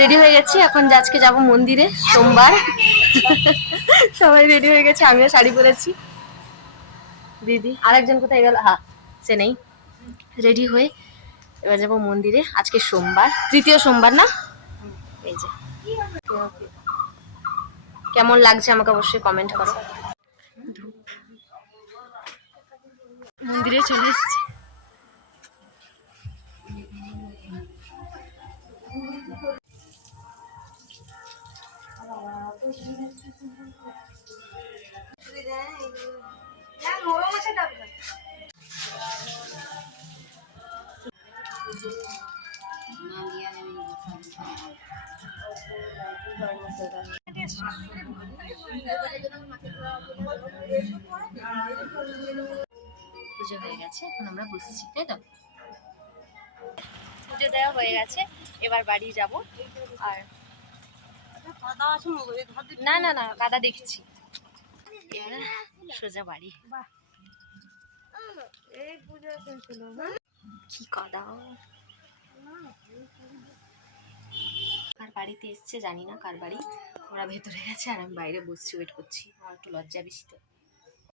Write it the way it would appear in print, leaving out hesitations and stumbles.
Ready হয়ে গেছি, এখন আজকে যাব মন্দিরে, সোমবার। সবাই রেডি হয়ে গেছে, আমিও শাড়ি পরেছি। দিদি আরেকজন কোথায় গেল? হ্যাঁ, সে নেই। রেডি হয়ে এবার যাবো মন্দিরে। আজকে সোমবার, তৃতীয় সোমবার না? এই যে, কেমন লাগছে আমাকে অবশ্যই কমেন্ট করো। মন্দিরে চলে এসেছি। পুজো হয়ে গেছে, এখন আমরা বসছি, তাই তো? পুজো দেওয়া হয়ে গেছে, এবার বাড়ি যাব। আর না না না, কাদা দেখছি। এবার সোজা বাড়ি। কি কাদা! আর বাড়িতে এসছে, জানি না কার বাড়ি। ওরা ভেতরে গেছে আর আমি বাইরে বসছি, ওয়েট করছি। আমার একটু লজ্জা বেশি তো।